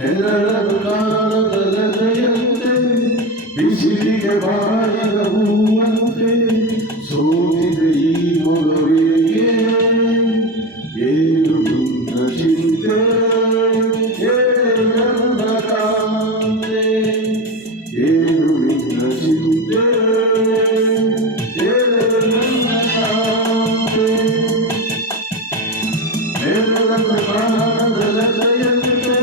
ನೆರಳನ್ನು ಕಾಣದಲೆಯಂತೆ ಬಿಸಿಲಿಗೆ ಬಾಡಿದ ಹೂವಂತೆ ಸೋತಿದೆ ಈ ಮೊಗವೇಗೆ ಏನು ನಿನ್ನ ಚಿಂತೆ ನನ್ನ ಕಾಂತೆ ಏನು ನಿನ್ನ ಚಿಂತೆ ನನ್ನ ಕಾಂತೆ ನೆರಳನ್ನು ಕಾಣದಲೆಯಂತೆ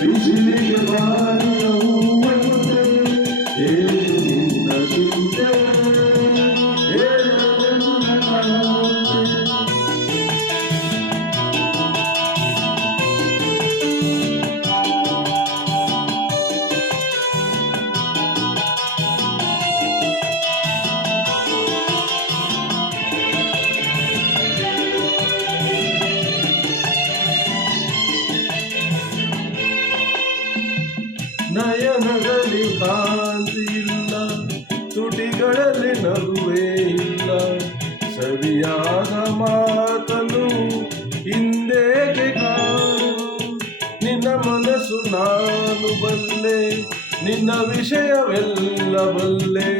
ಬಿಸಿಲಿಗೆ ಬಾಡಿದ ಹೂವಂತೆ ಏನು ನಿನ್ನ ಚಿಂತೆ ನನ್ನ ಕಾಂತೆ ನಯನದಲ್ಲಿ ಕಾಂತಿ ಇಲ್ಲ, ತುಟಿಗಳಲ್ಲಿ ನಗುವೇ ಇಲ್ಲ, ಸರಿಯಾದ ಮಾತನು ಹಿಂದೇಕೆ ಕಾಣು. ನಿನ್ನ ಮನಸ್ಸು ನಾನು ಬಲ್ಲೆ, ನಿನ್ನ ವಿಷಯವೆಲ್ಲ ಬಲ್ಲೆ,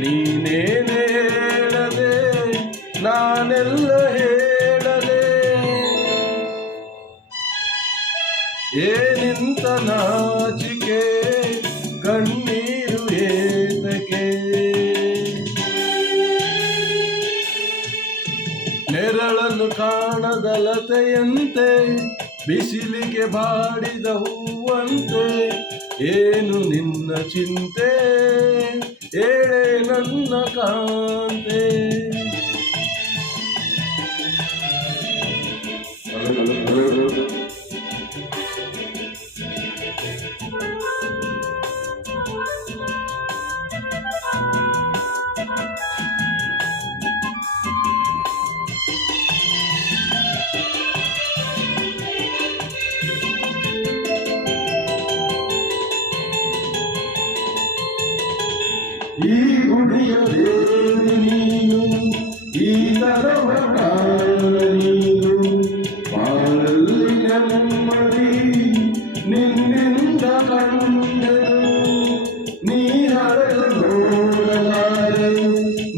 ನೀನೇನೇ ಹೇಳದೆ ನಾನೆಲ್ಲ ಹೇಳಲೆ. ಏನಿಂತ ನಾಚಿಕೆ ಕಣ್ಣೀರು ಏತಕ್ಕೆ. ನೆರಳನ್ನು ಕಾಣದ ಲತೆಯಂತೆ ಬಿಸಿಲಿಗೆ ಬಾಡಿದ ಹೂವಂತೆ ಏನು ನಿನ್ನ ಚಿಂತೆ ಏಳೆ ನನ್ನ ಕಾಂತೆ. ಈ ಗುಡಿಯ ದೇವಿ ನೀನು, ಈ ತರವ ಕಾರಣ ನೀನು, ಬಾಳಲ್ಲಿ ನೆಮ್ಮದಿ ನಿನ್ನಿಂದ ಕಂಡೆನು. ನೀರಳು ನೋಡಲಾರೆ,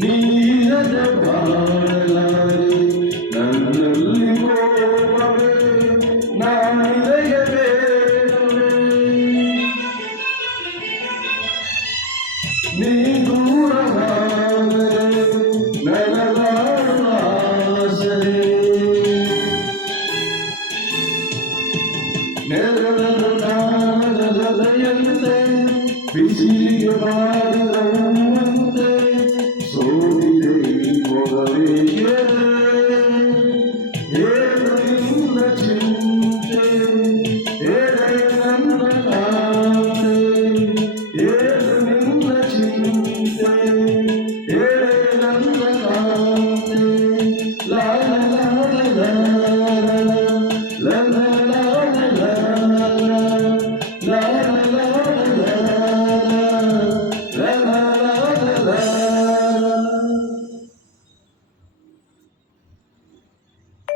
ನೀರದ ಬಾಳಲಾರೆ, ನನ್ನಲ್ಲಿ ಕೋಪವೇ ನಾನಿದೆಯ ಬೇಡವೇ. ನೀ ದೂರವಾದರೆ ನನಗಾಡುವ ಆಸೆ. ನೆರಳನ್ನು ಕಾಣದ ಲತೆಯಂತೆ ಬಿಸಿಲಿಗೆ ಬಾಡಿದ